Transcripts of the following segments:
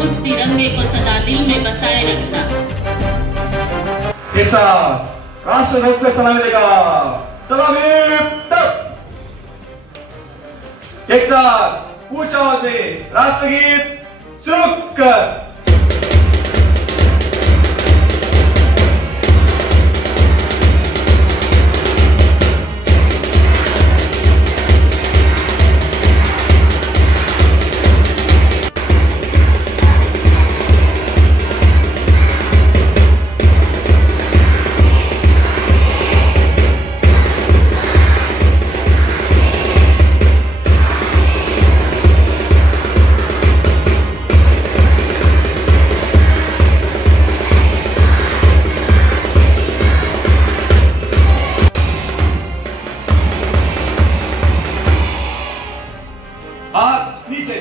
उस तिरंगे को सदा दिल में बसाए रखना। एक साथ राष्ट्रध्वज पे सलामी देगा। सलामी तब। एक साथ ऊंची आवाज में राष्ट्रगीत शुरू कर। हाथ नीचे।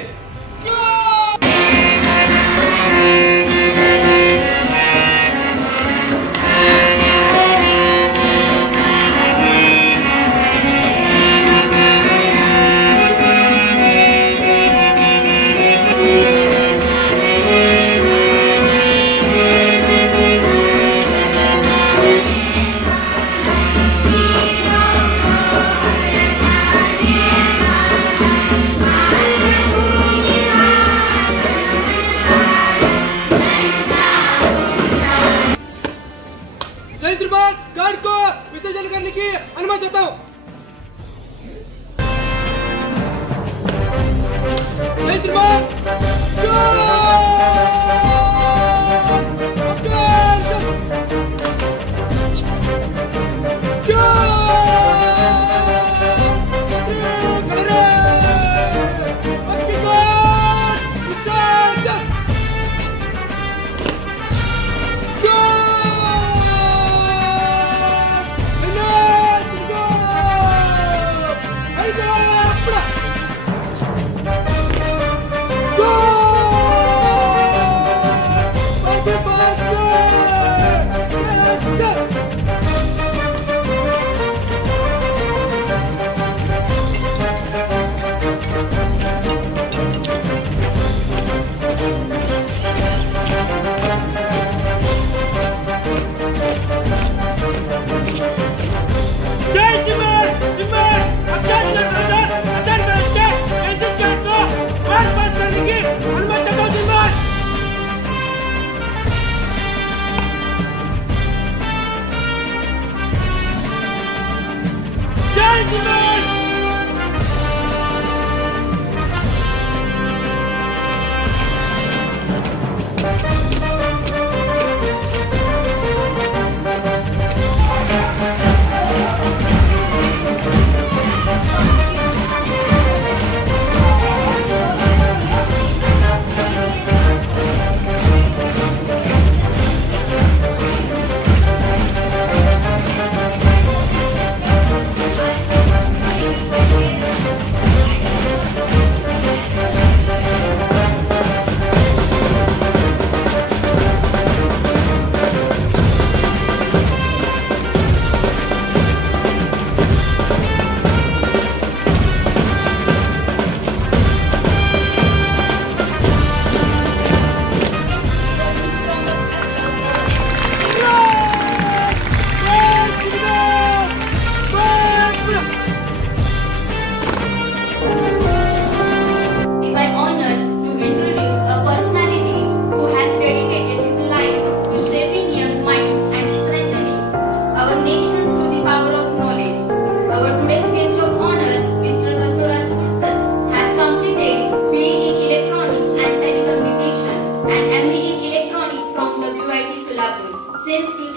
गार्ड को विसर्जन करने की अनुमति देता हूँ। जय श्रीमान।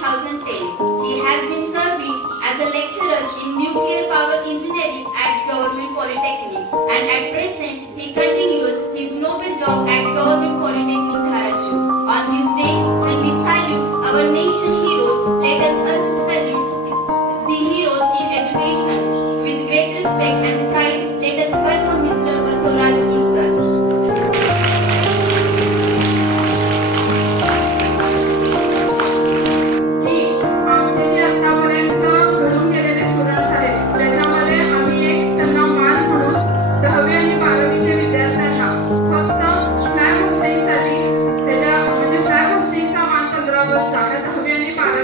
2010. He has been serving as a lecturer in nuclear power engineering at Government Polytechnic, and at present he continues his noble job at Government Polytechnic Dharashu. On this day, when we salute our nation heroes, let us also salute the heroes in education. With great respect and pride, let us welcome Mr. Basavaraj Gulzar. आमचे जे आतापर्यंत घडून गेलेले स्टुडंट्स आहेत त्याच्यामध्ये आम्ही एक त्यांना मान म्हणून 10वी आणि 12वीच्या विद्यार्थ्यांना फक्त फ्लॅग होस्टिंगसाठी त्याच्या म्हणजे फ्लॅग होस्टिंगचा मान 15 ऑगस्टचा 10वी आणि 12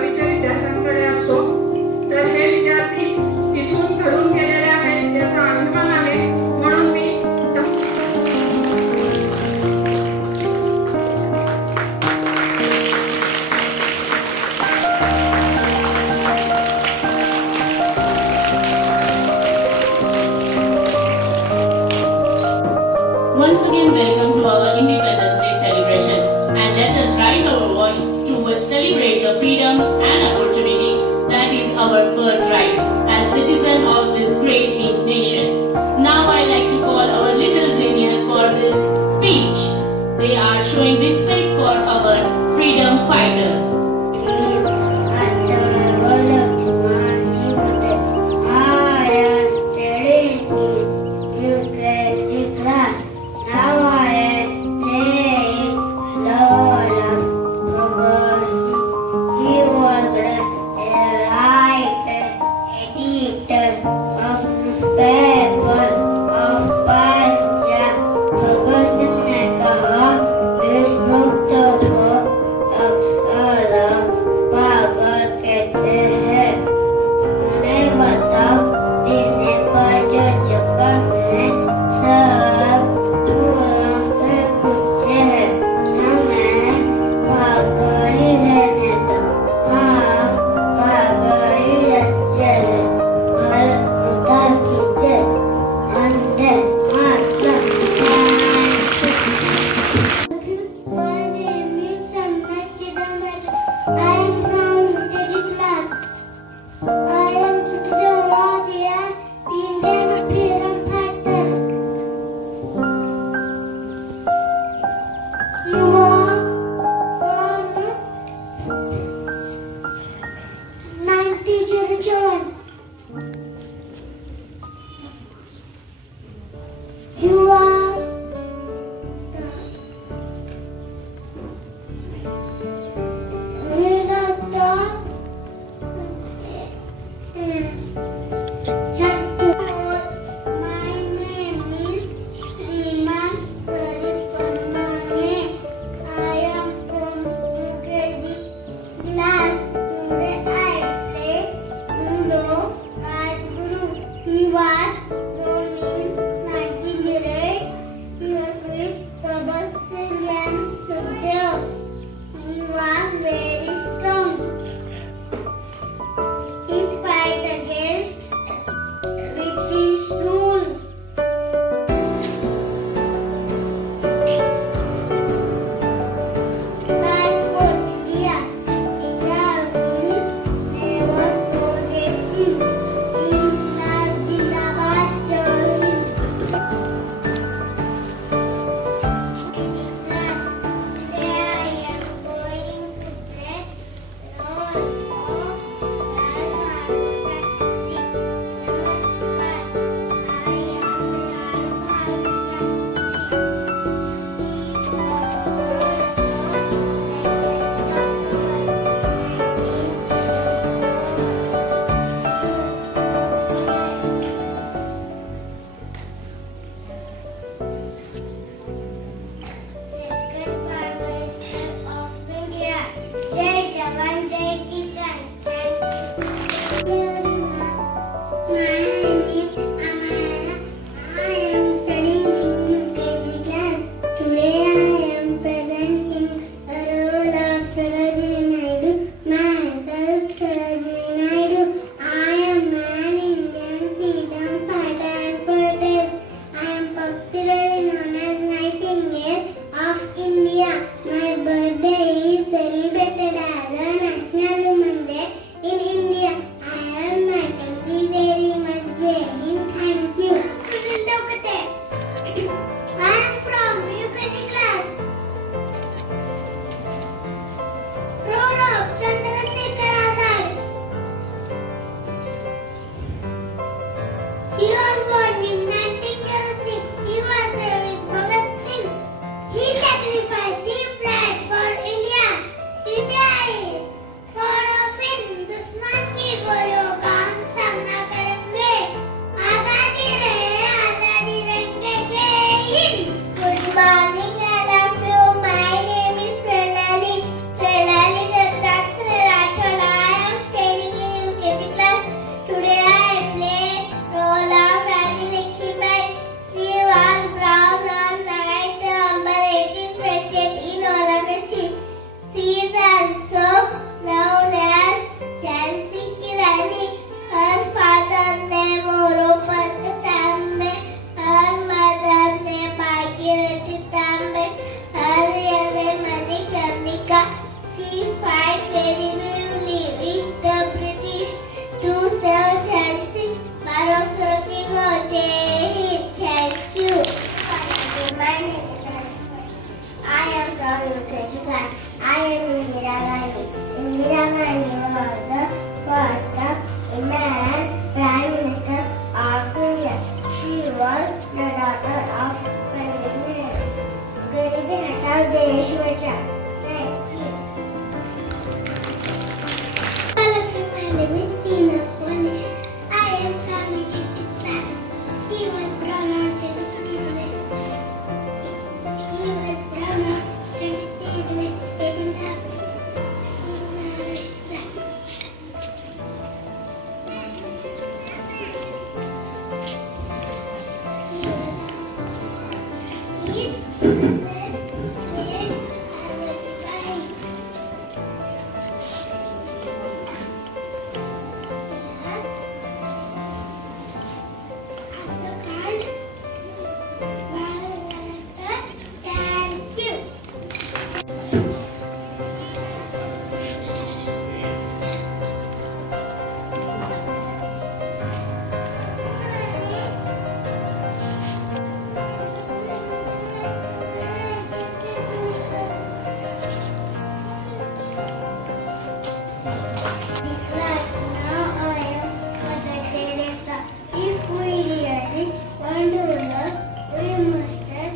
Now I am Mother Teresa. If we really want to love, we must have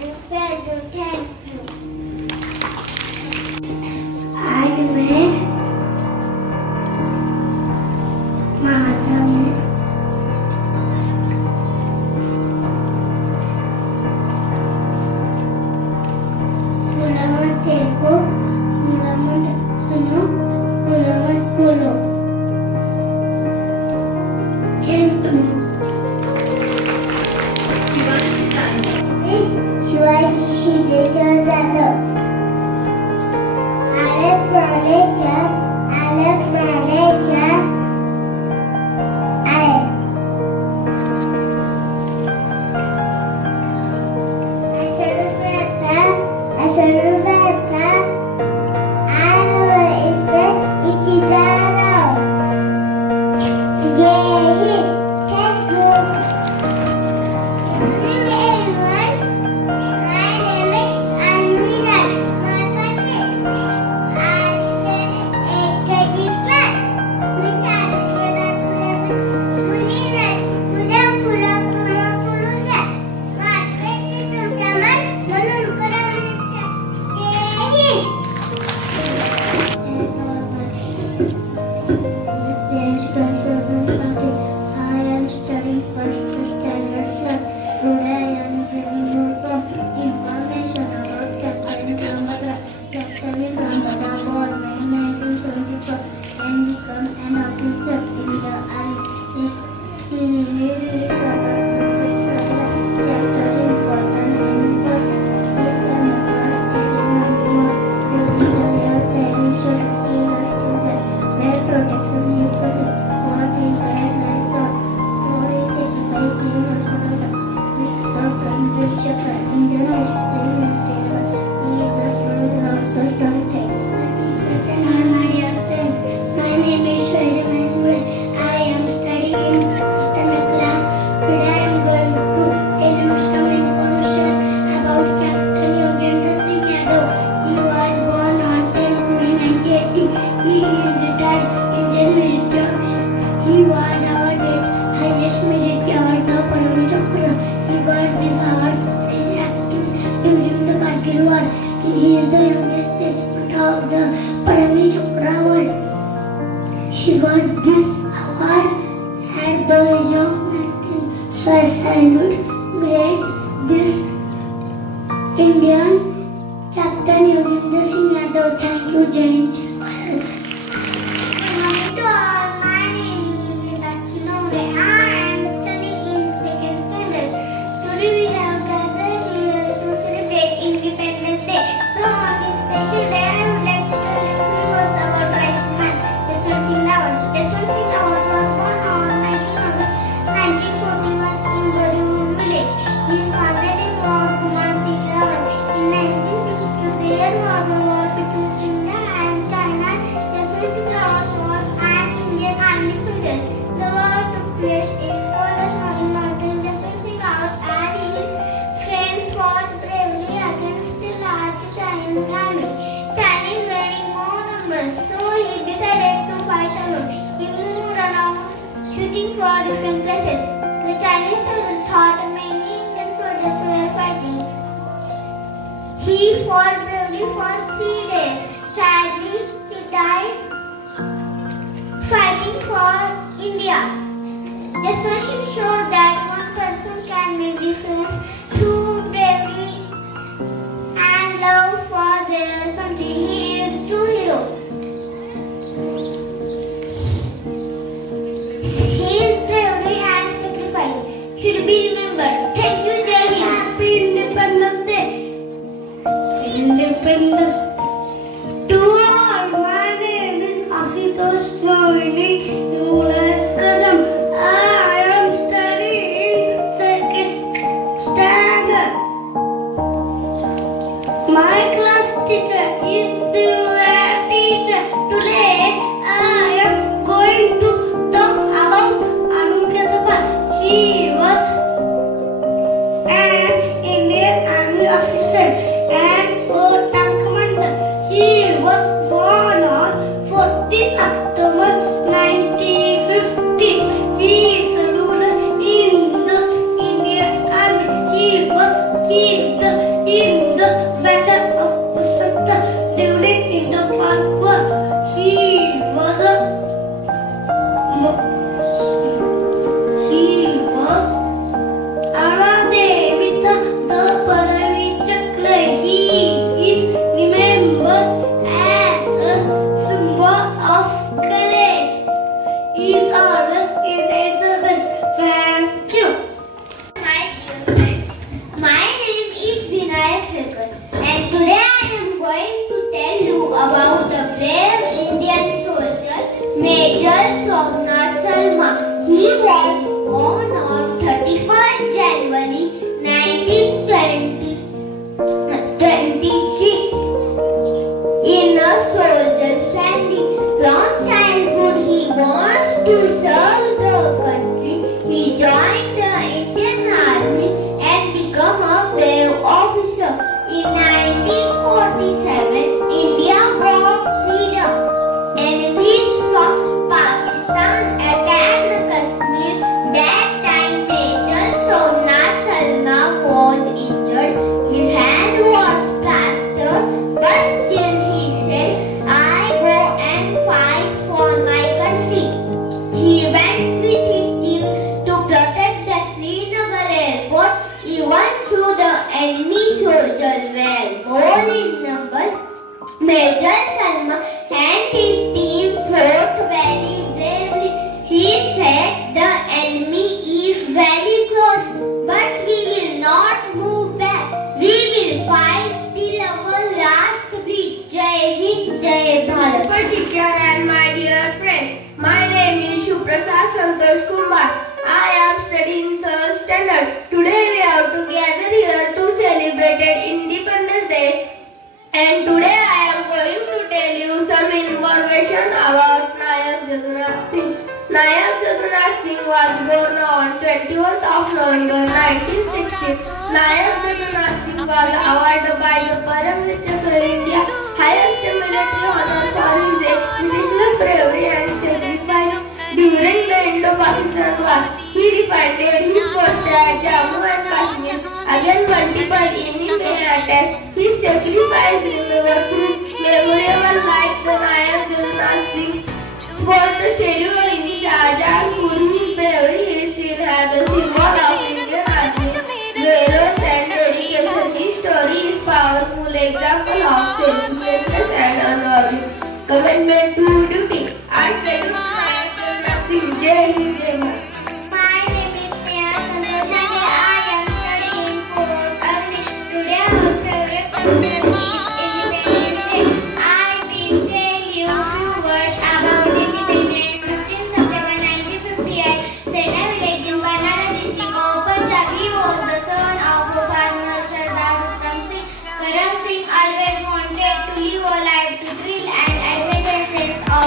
to thank you. आज मैं महात्मा and He was born on 14th October 1950. He served in the Indian Army. He was killed in the Battle of Kusaka during Indo-Pak War. He was awarded with the Paramveer Chakra. He is remembered as a symbol of courage. He is always treated the best. Thank you. My dear friends, my name is Vinay Thakur, and today I am going to tell you about the brave Indian soldier Major Somnath Sarma. He was born on 31st January 1923 in a soldier's family. From childhood, he wants to serve the country. He joined the Indian Army and became a brave officer. In 1947, India got freedom. Enemies from Pakistan attacked Kashmir. That time, Major Somnath Sarma was injured. His hand was plastered, but still he said, "I go and fight for my country." He went with his team to protect the Srinagar airport, even though the enemy soldiers were more in number. Major Sarma and his team fought very bravely. He said, "The enemy is very close, but we will not move back. We will fight till our last breath." Jai Hind, Jai Bharat. Teacher and my dear friend, my name is Shuprasad Santosh Kumar. I am studying third standard. Today we have to gather here to celebrate Independence Day. And today I am going to tell you some information about Nayak Jagannath Singh. Nayak Jagannath Singh was born on 21st of November 1960. Nayak Jagannath Singh was awarded by the Paramveer Chakra, India, highest military honor for his expeditional bravery and sacrifice during the Indo-Pakistan War. He defended his post at Jammu and Kashmir against multiple enemy attacks. His sacrifice remains memorable like the Nayak Jagannath Singh was the schedule in Shahjahanpur. His bravery is seen as a symbol of Indian Army, valor and dedication. His story is powerful example of selflessness and unwavering commitment to duty. I thank you, Nayak Jagannath Singh. Jai Hind, Jai Bharat. My name is Sneha Santosh and I am studying fourth English. Today our favorite subject is Independence Day. I will tell you few words about Independence Day. 15 September 1958, Sena village in Banana district of Punjab. He was the son of a farmer, Sardar Uttam Singh. Karam Singh always wanted to live a life to thrill and adventures of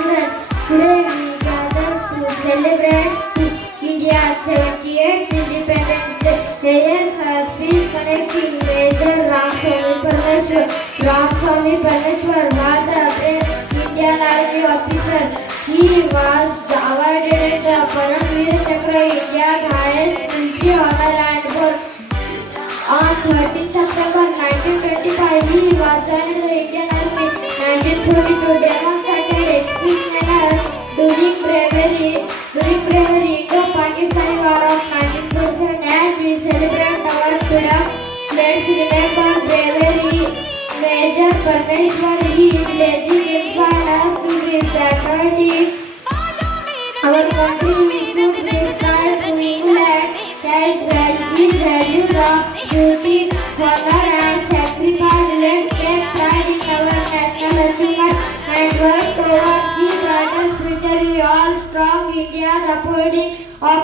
students, today we gather to celebrate India's 78th Independence Day. Here has been connecting Major Ramswamy Parmeshwar was a brave Indian Army officer. He was awarded the Paramveer Chakra, India's highest military honor, and on 13 September 1925 he was joined the Indian Army. 1942 demonstrated extreme manner during bravery Indo-Pakistan War of 1947. As we celebrate our freedom, let's remember bravery. Major Parmeshwar, his blessing inspired us to be patriotic. Our country should be proud to reflect that value the duty, honor and sacrifice. Let's take pride in our national achievement and work towards the brighter future. We all strong India's upholding of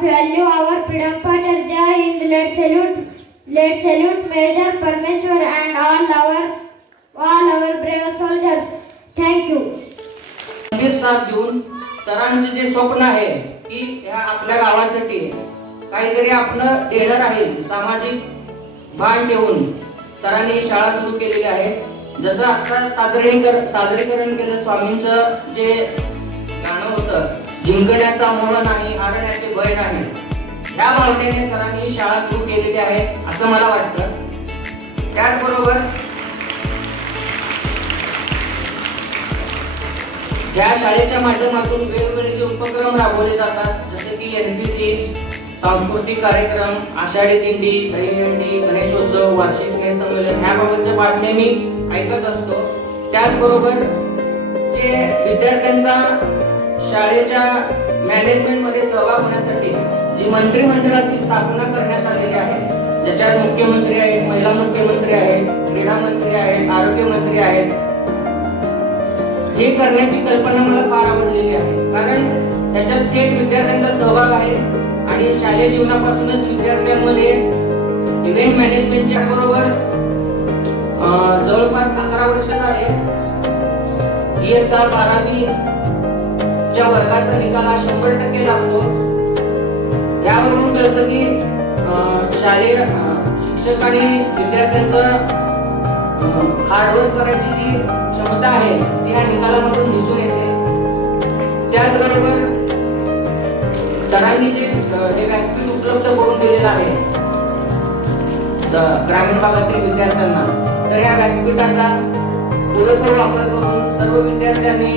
value our freedom fighter. Jai Hind. Let's salute Major Parmeshwar and all our brave soldiers. Thank you. साथ देऊन सरांचे जे स्वप्न आहे की ह्या आपल्या गावासाठी काहीतरी आपलं देणं राहील, सामाजिक भान ठेवून सरांनी ही शाळा सुरू केलेली आहे. जसं आता सादरीकरण केलं स्वामींचं जे गाणं होतं, जिंकण्याचा मोह नाही, हारण्याचे भय नाही, या भावनेने सरांनी ही शाळा सुरू केलेली आहे असं मला वाटतं. त्याचबरोबर या शाळेच्या माध्यमातून वेगवेगळे जे उपक्रम राबवले जातात, जसे की NCC, सांस्कृतिक कार्यक्रम, आषाढी दिंडी, दहीहंडी, गणेशोत्सव, वार्षिक संमेलन ह्याबाबतच्या बातम्या मी ऐकत असतो. त्याचबरोबर जे विद्यार्थ्यांचा शाळेच्या मॅनेजमेंट मध्ये सहभाग होण्यासाठी जी मंत्रिमंडळाची स्थापना करण्यात आलेली आहे, ज्याच्यात मुख्यमंत्री आहेत, महिला मुख्यमंत्री आहेत, क्रीडा मंत्री आहेत, आरोग्य मंत्री आहेत, हे करण्याची कल्पना मला फार आवडलेली आहे. कारण त्याच्यात थेट विद्यार्थ्यांचा सहभाग आहे आणि शालेय जीवनापासूनच विद्यार्थ्यांमध्ये इव्हेंट मॅनेजमेंटच्या बरोबर जवळपास 11 वर्ष झाले. इयत्ता 12वी च्या वर्गाचा निकाल हा 100% लागतो. यावरून कळतं की शालेय शिक्षक आणि विद्यार्थ्यांचं हार्डवर्क करायची जी क्षमता आहे ती ह्या निकालामधून दिसून येते. त्याचबरोबर सरांनी जे व्यासपीठ उपलब्ध करून दिलेलं आहे ग्रामीण भागातील विद्यार्थ्यांना, तर या व्यासपीठाचा पुरेपूर वापर करून सर्व विद्यार्थ्यांनी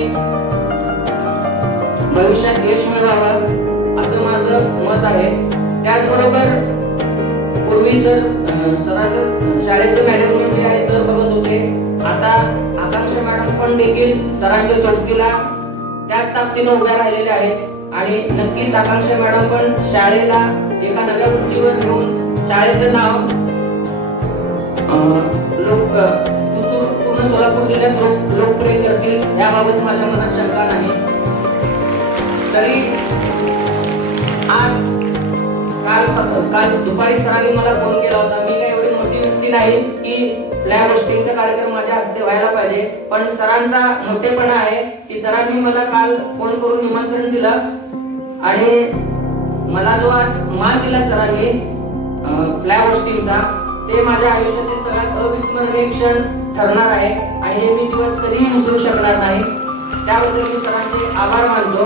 भविष्यात यश मिळवावं असं माझं मत आहे. त्याचबरोबर पूर्वी सरांचं शाळेचं मॅनेजमेंट जे आहे सर बघत होते, आता आकांक्षा मॅडम पण देखील सरांच्या सोबतीला त्याच ताकदीने उभ्या राहिलेल्या आहेत आणि नक्कीच आकांक्षा मॅडम पण शाळेला एका नव्या उंचीवर घेऊन शाळेचं नाव पूर्ण सोलापूर जिल्ह्यात लोकप्रिय करतील याबाबत माझ्या मनात शंका नाही. तरी आज काल दुपारी सरांनी मला फोन केला होता. मी काही एवढी मोठी व्यक्ती नाही की फ्लॅग होस्टिंगचा कार्यक्रम माझ्या हस्ते व्हायला पाहिजे, पण सरांचा मोठेपणा आहे की सरांनी मला काल फोन करून निमंत्रण दिलं आणि मला जो आज मान दिला सरांनी फ्लॅग होस्टिंगचा, ते माझ्या आयुष्यातील सगळ्यात अविस्मरणीय क्षण ठरणार आहे आणि हे मी दिवस कधीही विसरू शकणार नाही. त्याबद्दल मी सरांचे आभार मानतो.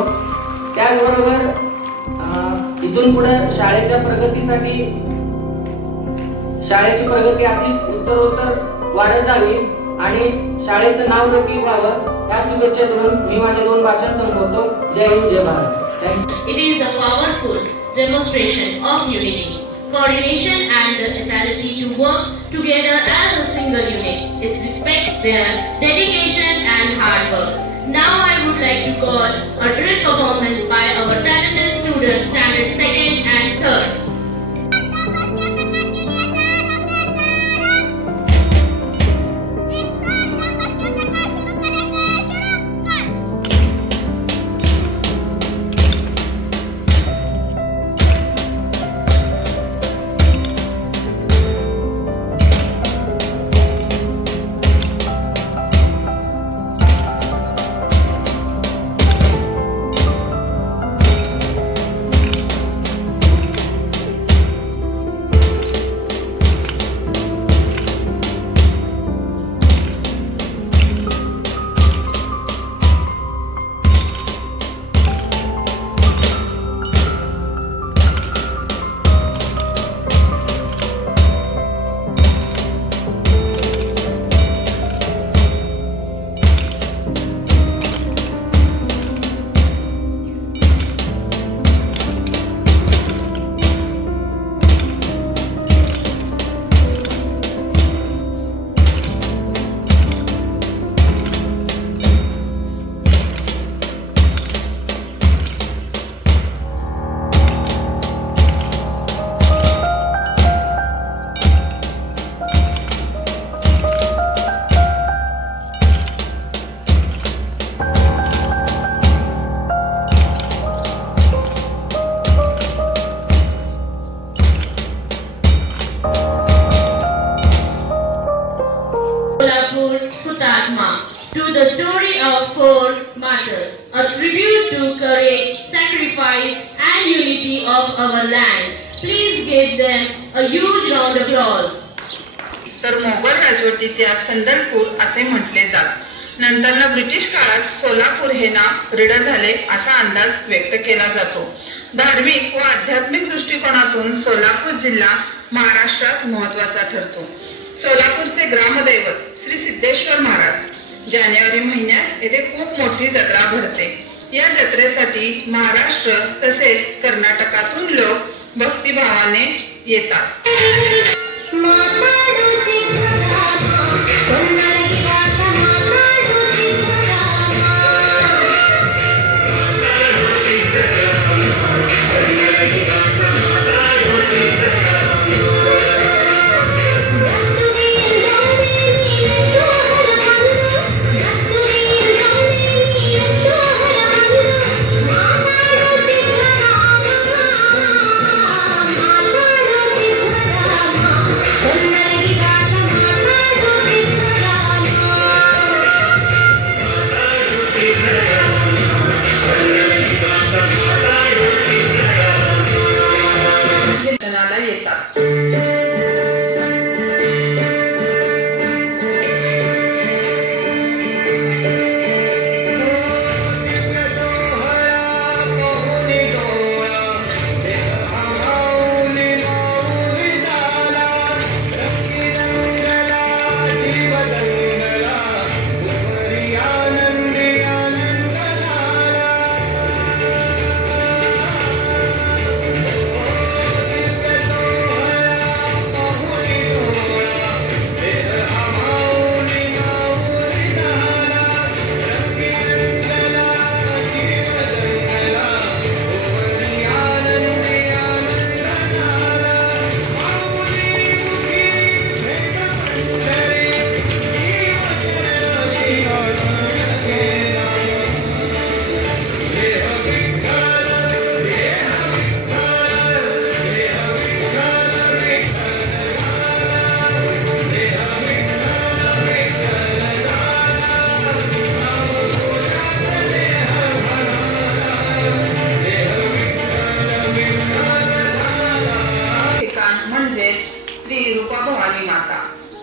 त्याचबरोबर इथून पुढे शाळेच्या प्रगतीसाठी शाळेची प्रगती अशीच उत्तरोत्तर वाढत जावी आणि शाळेचं नाव लौकिक व्हावं या शुभेच्छा देऊन मी माझे 2 भाषण संपवतो. जय हिंद, जय Bharat. It is a powerful demonstration of unity, coordination and the ability to work together as a single unit. It's respect their dedication and hard work. Now I would like to call a drill performance by our talented students standard 2nd and 3rd. give them a huge round of applause. तर मोगल राजवटीत या संदलपूर असे म्हटले जात. नंतर ब्रिटिश काळात सोलापूर हे नाव दृढ झाले असा अंदाज व्यक्त केला जातो. धार्मिक व आध्यात्मिक दृष्टिकोनातून सोलापूर जिल्हा महाराष्ट्रात महत्वाचा ठरतो. सोलापूरचे ग्रामदैवत श्री सिद्धेश्वर महाराज जानेवारी महिन्यात येथे खूप मोठी जत्रा भरते. या जत्रेसाठी महाराष्ट्र तसेच कर्नाटकातून लोक भक्तिभावाने येतात.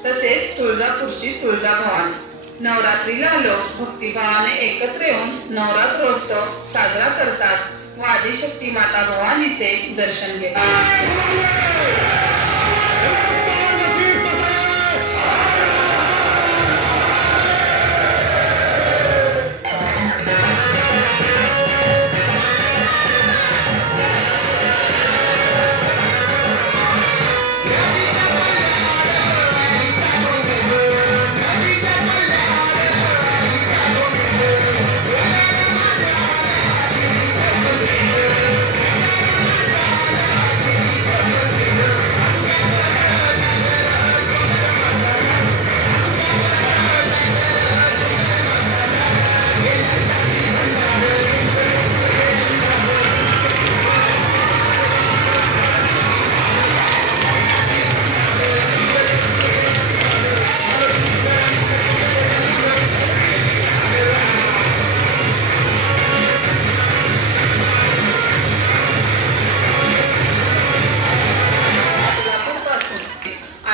तसेच तुळजापूरची तुळजाभवानी. नवरात्रीला लोक भक्तिभावाने एकत्र येऊन नवरात्रोत्सव साजरा करतात व आदिशक्ती माता भवानीचे दर्शन घेतात.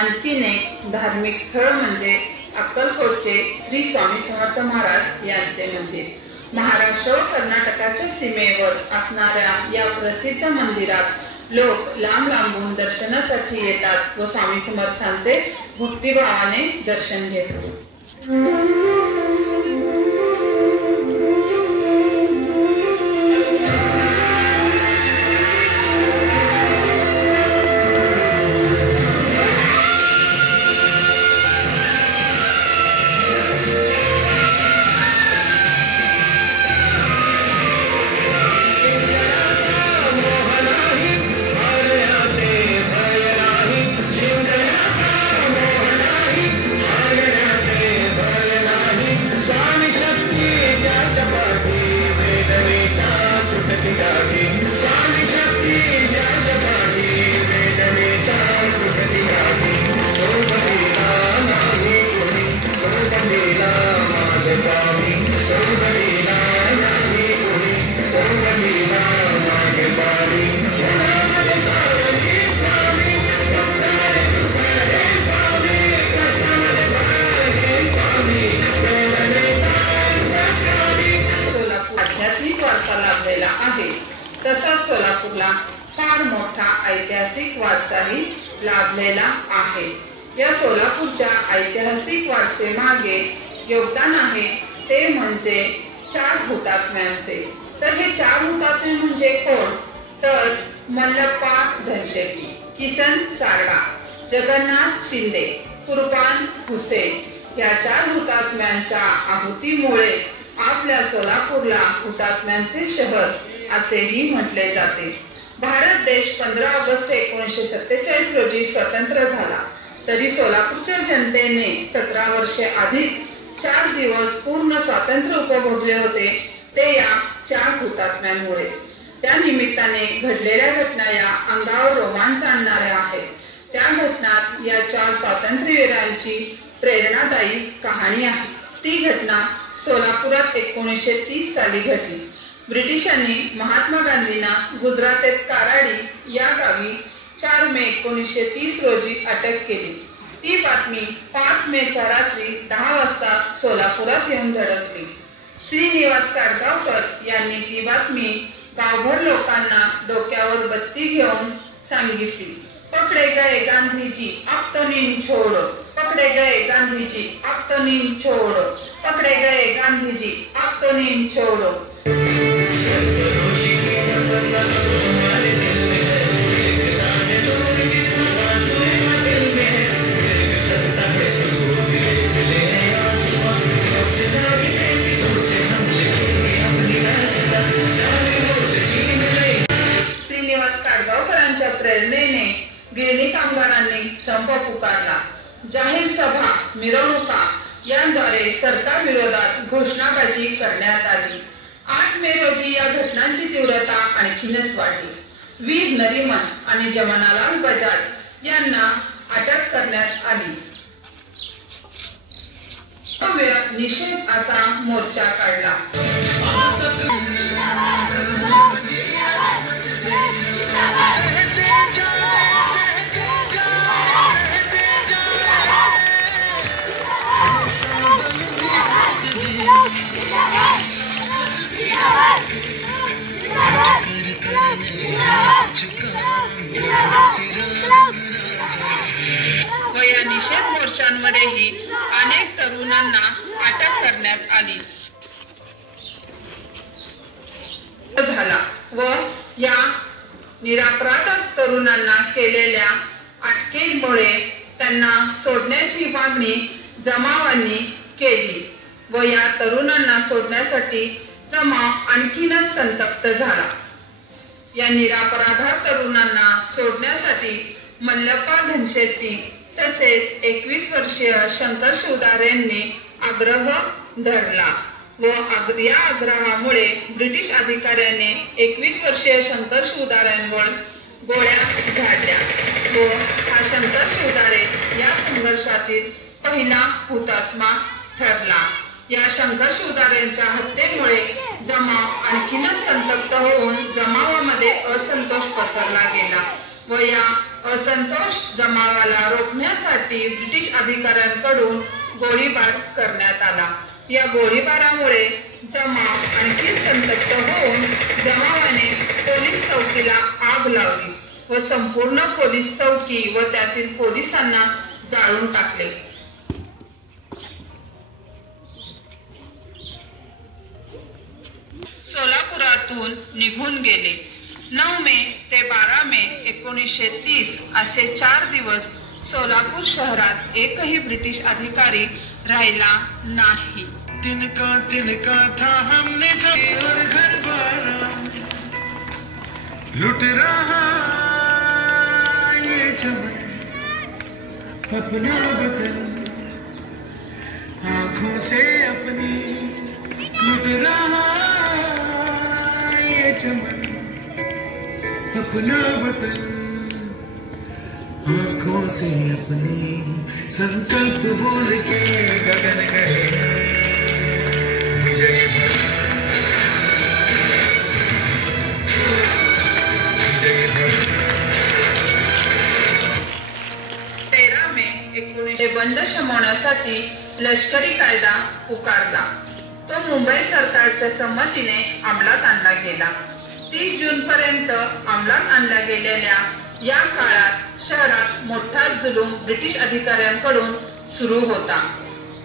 आणखीन एक धार्मिक स्थळ म्हणजे अक्कलकोटचे श्री स्वामी समर्थ महाराज यांचे मंदिर. महाराष्ट्र व कर्नाटकाच्या सीमेवर असणाऱ्या या प्रसिद्ध मंदिरात लोक लांब लांबून दर्शनासाठी येतात व स्वामी समर्थांचे भक्तिभावाने दर्शन घेतात. वारसा लाभलेला आहे, तसाच सोलापूरला फार मोठा ऐतिहासिक वारसाही लाभलेला आहे. या सोलापूरच्या ऐतिहासिक वारसे मागे योगदान आहे ते म्हणजे 4 हुतात्म्यांचे. तर हे 4 हुतात्मे म्हणजे कोण? तर मल्लप्पा धनशेट्टी, किसन सारडा, जगन्नाथ शिंदे, कुर्बान हुसेन या 4 हुतात्म्यांच्या आहुतीमुळे आपल्या सोलापूरला हुतात्म्यांचे शहर असेही म्हटले जाते. भारत देश 15 ऑगस्ट 1947 रोजी स्वतंत्र झाला, तरी सोलापूरच्या जनतेने 17 वर्षे आधीच 4 दिवस पूर्ण स्वातंत्र्य उपभोगले होते, ते या 4 हुतात्म्यांमुळे. त्या निमित्ताने घडलेल्या घटना या अंगावर रोमांच आणणाऱ्या आहेत. त्या घटनात या 4 स्वातंत्र्यवीरांची प्रेरणादायी कहाणी आहे. ती घटना सोलापुरात 1930 साली घडली. ब्रिटिशांनी महात्मा गांधींना गुजरातेत काराडी या गावी 4 मे 1930 रोजी अटक केली. ती बातमी 5 मेच्या रात्री 10 वाजता सोलापुरात येऊन धडकली. श्रीनिवास काडगावकर यांनी ती बातमी गावभर लोकांना डोक्यावर बत्ती घेऊन सांगितली. पकडे गए गांधीजी, अब तो नींद छोड़ो. पकडे गए गांधीजी, अब तो नींद छोड़ो. पकडे गए गांधीजी, अब तो नींद छोड़ो. श्रीनिवास काडगावकरांच्या प्रेरणेने गिरणी कामगारांनी संप पुकारला. जाहीर सभा, मिरवणुका यांद्वारे सरकार विरोधात घोषणाबाजी करण्यात आली. 8 मे रोजी या घटनांची तीव्रता आणखीनच वाढली. वीर नरीमन आणि जमनालाल बजाज यांना अटक करण्यात आली. भव्य निषेध असा मोर्चा काढला. व या निषेध मोर्चांमध्येही अनेक तरुणांना अटक करण्यात आली झाला व या निरपराध तरुणांना केलेल्या अटकेमुळे त्यांना सोडण्याची मागणी जमावांनी केली व या तरुणांना सोडण्यासाठी जमाव आणखीनच संतप्त झाला. या निरपराध तरुणांना सोडण्यासाठी मल्लप्पा धनशेट्टी तसेच 21 वर्षीय शंकर शिवदार यांनी आग्रह धरला व या आग्रहामुळे ब्रिटिश अधिकाऱ्याने 21 वर्षीय शंकर शिवदारांवर गोळ्या झाडल्या व हा शंकर शिवदारे या संघर्षातील पहिला हुतात्मा ठरला. या शंकर शिवदारांच्या हत्येमुळे जमाव आणखीनच संतप्त होऊन जमावामध्ये असंतोष पसरला गेला व या असंतोष जमावाला रोखण्यासाठी ब्रिटिश अधिकाऱ्यांकडून गोळीबार करण्यात आला. या गोळीबारामुळे जमाव आणखी संतप्त होऊन जमावाने पोलीस चौकीला आग लावली व संपूर्ण पोलीस चौकी व त्यातील पोलिसांना जाळून टाकले. सोलापुरातून निघून गेले. 9 मे ते 12 मे 1930 असे 4 दिवस सोलापूर शहरात एकही ब्रिटिश अधिकारी राहिला नाही. तिनका था हमने और घर बारा लुट रहा ये चमन अपना वतन आंखों से अपनी लुट रहा ये चमन अपना वतन आंखों से अपनी संकल्प बोल के गगन गए विजय भर 13 मे 19 बंड शमवण्यासाठी लष्करी कायदा पुकारला. तो मुंबई सरकारच्या संमतीने अंमलात आणला गेला. 30 जून पर्यंत अंमलात आणल्या गेलेल्या या काळात शहरात मोठा जुलूम ब्रिटिश अधिकाऱ्यांकडून सुरू होता.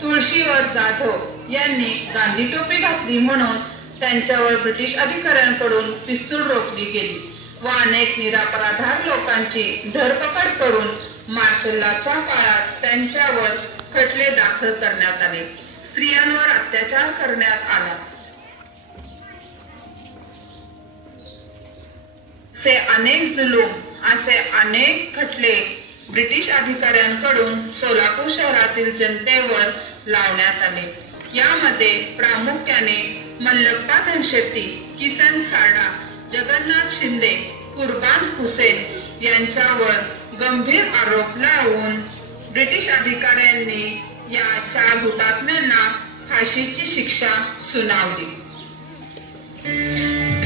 तुळशीवर जाधव यांनी गांधी टोपी घातली म्हणून त्यांच्यावर ब्रिटिश अधिकाऱ्यांकडून पिस्तूल रोखली गेली व अनेक निरपराध लोकांची धरपकड करून मार्शल लॉच्या काळात त्यांच्यावर खटले दाखल करण्यात आले. स्त्रियांवर अत्याचार करण्यात आला. असे अनेक जुलूम, असे अनेक खटले ब्रिटिश अधिकाऱ्यांकडून सोलापूर शहरातील जनतेवर लावण्यात आले. यामध्ये प्रामुख्याने मल्लप्पा धनशेट्टी, किसन सारडा, जगन्नाथ शिंदे, कुर्बान हुसेन यांच्यावर गंभीर आरोप लावून ब्रिटिश अधिकाऱ्यांनी या 4 हुतात्म्यांना फाशीची शिक्षा सुनावली.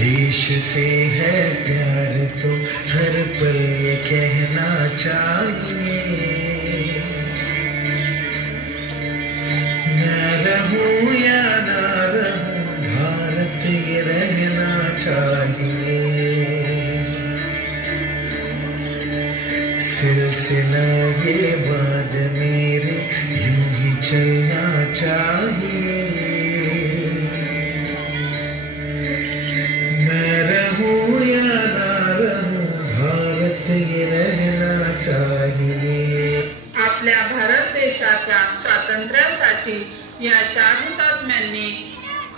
देश से है प्यार तो हर पल ये कहना चाहिए, मैं रहूं या ना रहूं भारत ये रहना चाहिए. सिलसिला ये बात मेरे यूं ही चलना चाहिए. मैं रहूं या ना रहूं भारत ये रहना चाहिए. आपल्या भारत देशाच्या स्वातंत्र्यासाठी या 4 हुतात्म्यांनी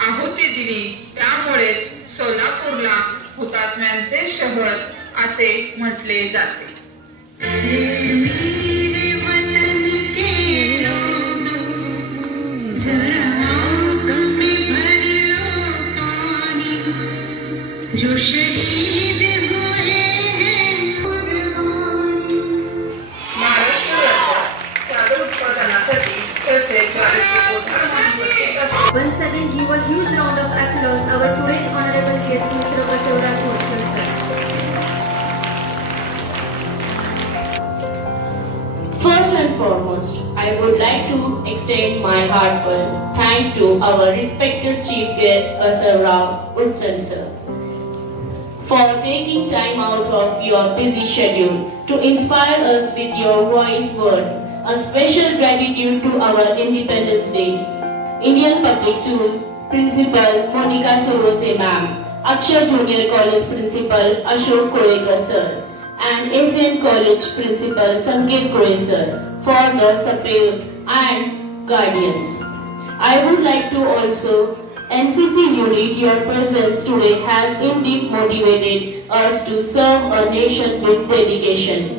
आहुती दिली. त्यामुळेच सोलापूरला हुतात्म्यांचे शहर असे म्हटले जाते. जो शहीद हुए हैं महाराष्ट्र राज्यात चादर उत्पादनासाठी तसेच ज्वारीचे कोठार म्हणून Once again, give a huge round of applause our today's honorable guest, Mr. Basavaraj Ghoshal sir. First and foremost, I would like to extend my heartfelt thanks to our respected chief guest, Sir Rao Utsan sir, for taking time out of your busy schedule to inspire us with your wise words. A special gratitude to our Independence Day Indian Public School Principal Monica Sorose ma'am, Akshar Junior College Principal Ashok Kolekar sir, and Asian College Principal Sanket Kore sir for the support and guidance. I would like to also NCC unit, your presence today has indeed motivated us to serve our nation with dedication.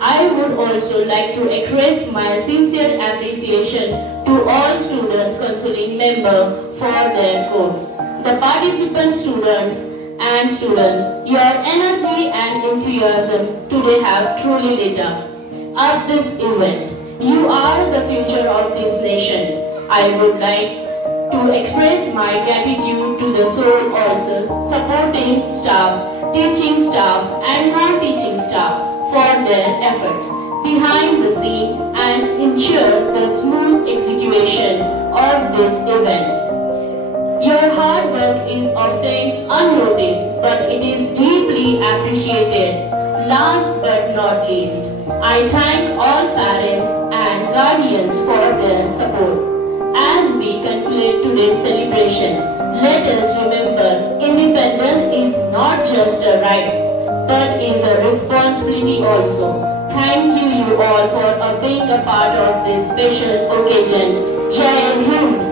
I would also like to express my sincere appreciation to all students counseling members for their course. The participant students and students, your energy and enthusiasm today have truly lit up this event. You are the future of this nation. I would like to express my gratitude to the soul also supporting staff, teaching staff and non-teaching staff for their efforts behind the scene and ensure the smooth execution of this event. Your hard work is often unnoticed, but it is deeply appreciated. Last but not least, I thank all parents and guardians for their support. As we conclude today's celebration, let us remember independence is not just a right, but is a responsibility also. Thank you all for being a part of this special occasion. Jai Hind.